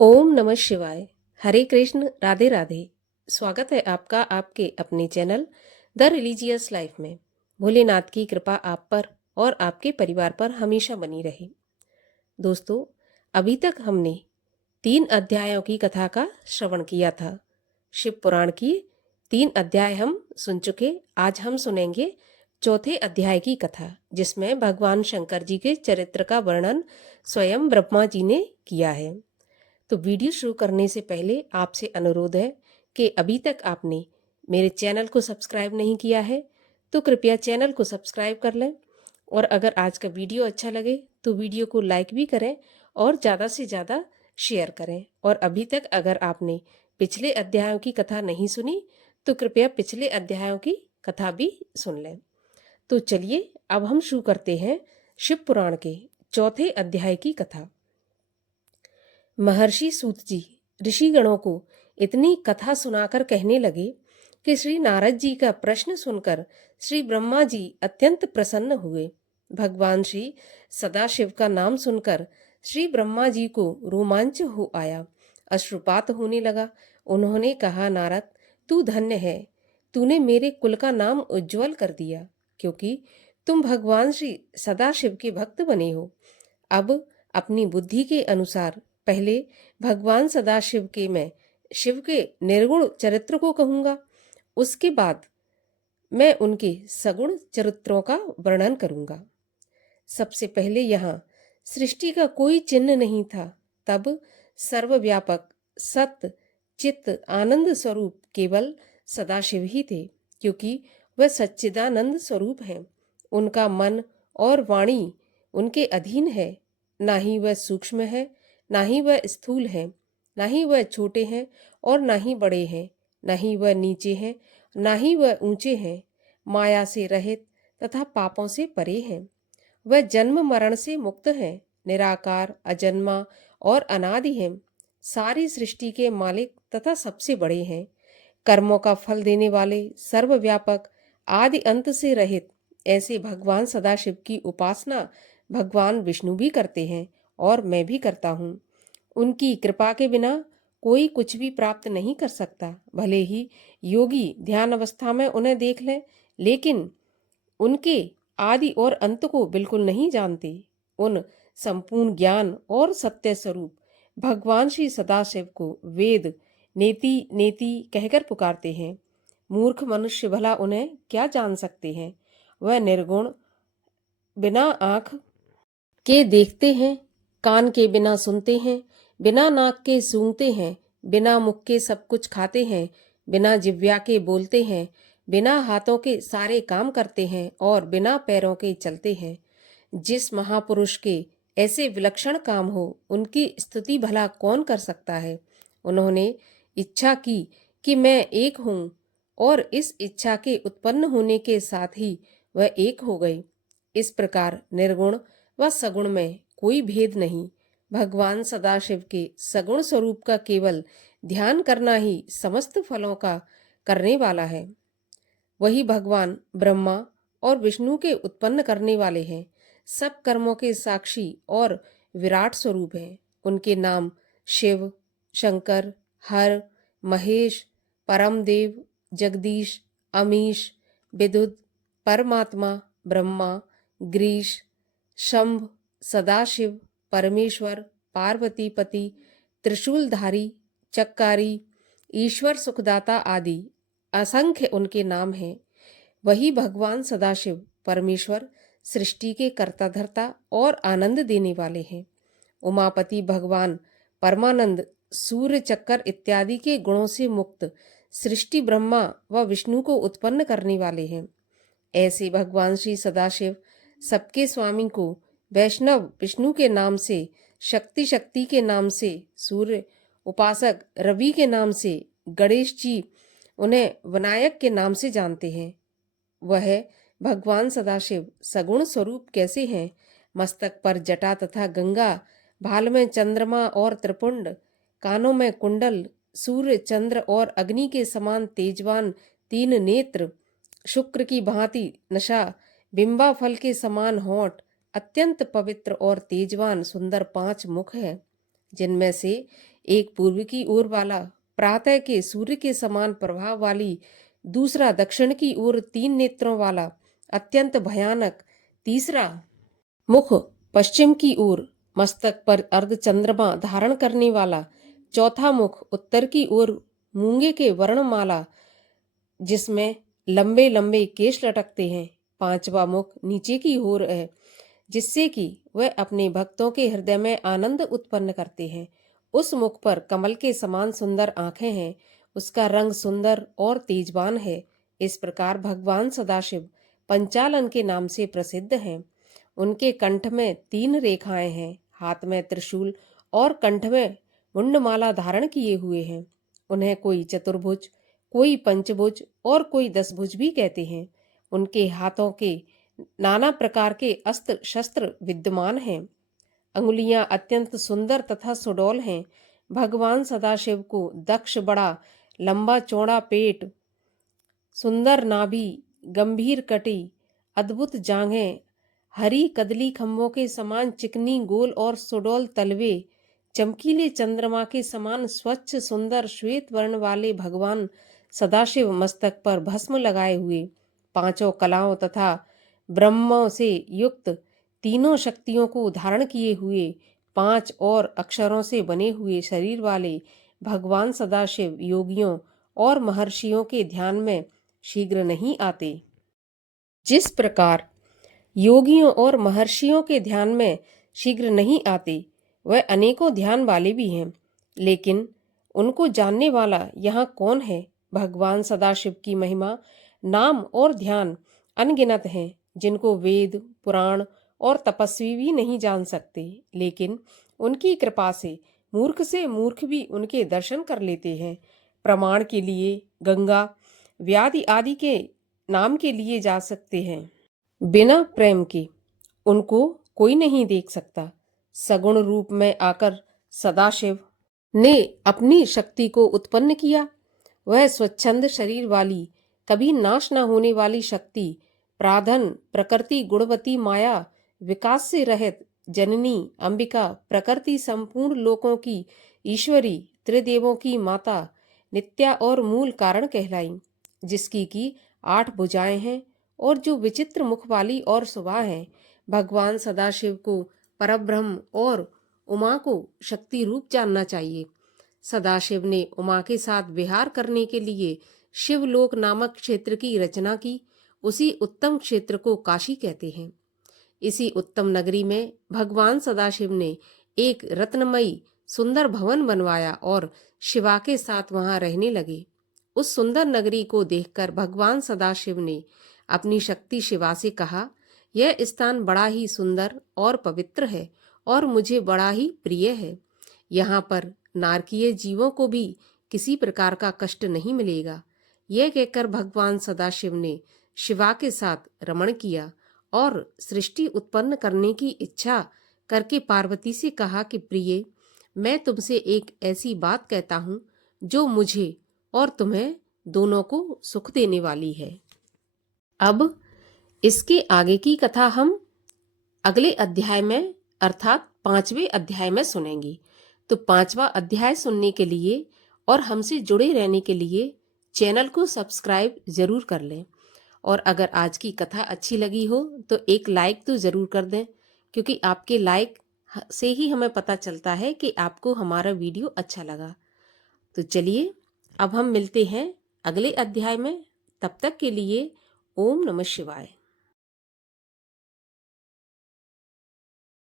ओम नमः शिवाय। हरे कृष्ण, राधे राधे। स्वागत है आपका आपके अपने चैनल द रिलीजियस लाइफ में। भोलेनाथ की कृपा आप पर और आपके परिवार पर हमेशा बनी रहे। दोस्तों, अभी तक हमने 3 अध्यायों की कथा का श्रवण किया था। शिव पुराण की 3 अध्याय हम सुन चुके। आज हम सुनेंगे चौथे अध्याय की कथा, जिसमें भगवान शंकर जी के चरित्र का वर्णन स्वयं ब्रह्मा जी ने किया है। तो वीडियो शुरू करने से पहले आपसे अनुरोध है कि अभी तक आपने मेरे चैनल को सब्सक्राइब नहीं किया है तो कृपया चैनल को सब्सक्राइब कर लें, और अगर आज का वीडियो अच्छा लगे तो वीडियो को लाइक भी करें और ज़्यादा से ज़्यादा शेयर करें। और अभी तक अगर आपने पिछले अध्यायों की कथा नहीं सुनी तो कृपया पिछले अध्यायों की कथा भी सुन लें। तो चलिए अब हम शुरू करते हैं शिव पुराण के चौथे अध्याय की कथा। महर्षि सूत जी ऋषिगणों को इतनी कथा सुनाकर कहने लगे कि श्री नारद जी का प्रश्न सुनकर श्री ब्रह्मा जी अत्यंत प्रसन्न हुए। भगवान श्री सदाशिव का नाम सुनकर श्री ब्रह्मा जी को रोमांच हो आया, अश्रुपात होने लगा। उन्होंने कहा, नारद, तू धन्य है, तूने मेरे कुल का नाम उज्जवल कर दिया, क्योंकि तुम भगवान श्री सदाशिव के भक्त बने हो। अब अपनी बुद्धि के अनुसार पहले भगवान सदाशिव के मैं शिव के निर्गुण चरित्र को कहूंगा, उसके बाद मैं उनके सगुण चरित्रों का वर्णन करूंगा। सबसे पहले यहाँ सृष्टि का कोई चिन्ह नहीं था, तब सर्वव्यापक सत्य चित्त आनंद स्वरूप केवल सदाशिव ही थे, क्योंकि वह सच्चिदानंद स्वरूप हैं। उनका मन और वाणी उनके अधीन है। ना ही वह सूक्ष्म है, ना ही वह स्थूल है, ना ही वह छोटे हैं और ना ही बड़े हैं, ना ही वह नीचे हैं, ना ही वह ऊंचे हैं। माया से रहित तथा पापों से परे हैं। वह जन्म मरण से मुक्त है, निराकार, अजन्मा और अनादि है। सारी सृष्टि के मालिक तथा सबसे बड़े हैं। कर्मों का फल देने वाले, सर्वव्यापक, आदि अंत से रहित ऐसे भगवान सदाशिव की उपासना भगवान विष्णु भी करते हैं और मैं भी करता हूँ। उनकी कृपा के बिना कोई कुछ भी प्राप्त नहीं कर सकता। भले ही योगी ध्यान अवस्था में उन्हें देख लें, लेकिन उनके आदि और अंत को बिल्कुल नहीं जानते। उन संपूर्ण ज्ञान और सत्य स्वरूप भगवान श्री सदाशिव को वेद नेति नेति कहकर पुकारते हैं। मूर्ख मनुष्य भला उन्हें क्या जान सकते हैं। वह निर्गुण, बिना आंख के देखते हैं, कान के बिना सुनते हैं, बिना नाक के सूंघते हैं, बिना मुख के सब कुछ खाते हैं, बिना जिह्वा के बोलते हैं, बिना हाथों के सारे काम करते हैं और बिना पैरों के चलते हैं। जिस महापुरुष के ऐसे विलक्षण काम हो, उनकी स्तुति भला कौन कर सकता है। उन्होंने इच्छा की कि मैं एक हूँ, और इस इच्छा के उत्पन्न होने के साथ ही वह एक हो गई। इस प्रकार निर्गुण व सगुण में कोई भेद नहीं। भगवान सदाशिव के सगुण स्वरूप का केवल ध्यान करना ही समस्त फलों का करने वाला है। वही भगवान ब्रह्मा और विष्णु के उत्पन्न करने वाले हैं। सब कर्मों के साक्षी और विराट स्वरूप हैं। उनके नाम शिव, शंकर, हर, महेश, परमदेव, जगदीश, अमीश, विदुत, परमात्मा, ब्रह्मा, ग्रीश, शंभ, सदाशिव, परमेश्वर, पार्वतीपति, त्रिशूलधारी, चक्कारी, ईश्वर, सुखदाता आदि असंख्य उनके नाम हैं। वही भगवान सदाशिव परमेश्वर सृष्टि के कर्ता धर्ता और आनंद देने वाले हैं। उमापति भगवान परमानंद, सूर्य, चक्कर इत्यादि के गुणों से मुक्त सृष्टि ब्रह्मा व विष्णु को उत्पन्न करने वाले हैं। ऐसे भगवान श्री सदाशिव सबके स्वामी को वैष्णव विष्णु के नाम से, शक्ति शक्ति के नाम से, सूर्य उपासक रवि के नाम से, गणेश जी उन्हें विनायक के नाम से जानते हैं। वह भगवान सदाशिव सगुण स्वरूप कैसे हैं। मस्तक पर जटा तथा गंगा, भाल में चंद्रमा और त्रिपुंड, कानों में कुंडल, सूर्य, चंद्र और अग्नि के समान तेजवान 3 नेत्र, शुक्र की भांति नशा, बिंबा फल के समान होंठ, अत्यंत पवित्र और तेजवान सुंदर 5 मुख है, जिनमें से एक पूर्व की ओर वाला प्रातः के सूर्य के समान प्रभाव वाली, दूसरा दक्षिण की ओर 3 नेत्रों वाला अत्यंत भयानक, तीसरा मुख पश्चिम की ओर मस्तक पर अर्ध चंद्रमा धारण करने वाला, चौथा मुख उत्तर की ओर मूंगे के वर्णमाला जिसमें लंबे लंबे केश लटकते हैं, पांचवा मुख नीचे की ओर है जिससे कि वह अपने भक्तों के हृदय में आनंद उत्पन्न करते हैं। उस मुख पर कमल के समान सुंदर आंखें हैं, उसका रंग सुंदर और तेजवान है। इस प्रकार भगवान सदाशिव पंचालन के नाम से प्रसिद्ध हैं। उनके कंठ में 3 रेखाएं हैं, हाथ में त्रिशूल और कंठ में मुंडमाला धारण किए हुए हैं। उन्हें कोई चतुर्भुज, कोई पंचभुज और कोई 10 भुज भी कहते हैं। उनके हाथों के नाना प्रकार के अस्त्र शस्त्र विद्यमान हैं। अंगुलियां अत्यंत सुंदर तथा सुडौल हैं। भगवान सदाशिव को दक्ष बड़ा लंबा चौड़ा पेट, सुंदर नाभि, गंभीर कटी, अद्भुत जांघें, हरी कदली खंभों के समान चिकनी गोल और सुडौल तलवे, चमकीले चंद्रमा के समान स्वच्छ सुंदर श्वेत वर्ण वाले भगवान सदाशिव मस्तक पर भस्म लगाए हुए, 5 कलाओं तथा ब्रह्मों से युक्त, तीनों शक्तियों को धारण किए हुए, 5 और अक्षरों से बने हुए शरीर वाले भगवान सदाशिव योगियों और महर्षियों के ध्यान में शीघ्र नहीं आते। जिस प्रकार योगियों और महर्षियों के ध्यान में शीघ्र नहीं आते, वह अनेकों ध्यान वाले भी हैं, लेकिन उनको जानने वाला यहाँ कौन है। भगवान सदाशिव की महिमा, नाम और ध्यान अनगिनत हैं, जिनको वेद, पुराण और तपस्वी भी नहीं जान सकते, लेकिन उनकी कृपा से मूर्ख भी उनके दर्शन कर लेते हैं। प्रमाण के लिए गंगा, व्याधि आदि के नाम के लिए जा सकते हैं। बिना प्रेम के उनको कोई नहीं देख सकता। सगुण रूप में आकर सदाशिव ने अपनी शक्ति को उत्पन्न किया। वह स्वच्छंद शरीर वाली, कभी नाश न होने वाली शक्ति, प्राधन, प्रकृति गुणवती माया, विकास से रहित जननी अंबिका, प्रकृति संपूर्ण लोकों की ईश्वरी, त्रिदेवों की माता, नित्या और मूल कारण कहलाई, जिसकी की 8 भुजाएं हैं और जो विचित्र मुख वाली और सुबह है। भगवान सदाशिव को परब्रह्म और उमा को शक्ति रूप जानना चाहिए। सदाशिव ने उमा के साथ विहार करने के लिए शिवलोक नामक क्षेत्र की रचना की। उसी उत्तम क्षेत्र को काशी कहते हैं। इसी उत्तम नगरी में भगवान सदाशिव ने एक रत्नमयी सुंदर भवन बनवाया और शिवा के साथ वहां रहने लगे। उस सुंदर नगरी को देखकर भगवान सदाशिव ने अपनी शक्ति शिवा से कहा, यह स्थान बड़ा ही सुंदर और पवित्र है और मुझे बड़ा ही प्रिय है। यहाँ पर नारकीय जीवों को भी किसी प्रकार का कष्ट नहीं मिलेगा। यह कहकर भगवान सदाशिव ने शिवा के साथ रमण किया और सृष्टि उत्पन्न करने की इच्छा करके पार्वती से कहा कि प्रिय, मैं तुमसे एक ऐसी बात कहता हूँ जो मुझे और तुम्हें दोनों को सुख देने वाली है। अब इसके आगे की कथा हम अगले अध्याय में अर्थात 5वें अध्याय में सुनेंगे। तो 5वां अध्याय सुनने के लिए और हमसे जुड़े रहने के लिए चैनल को सब्सक्राइब जरूर कर लें। और अगर आज की कथा अच्छी लगी हो तो एक लाइक तो जरूर कर दें, क्योंकि आपके लाइक से ही हमें पता चलता है कि आपको हमारा वीडियो अच्छा लगा। तो चलिए अब हम मिलते हैं अगले अध्याय में। तब तक के लिए ओम नमः शिवाय।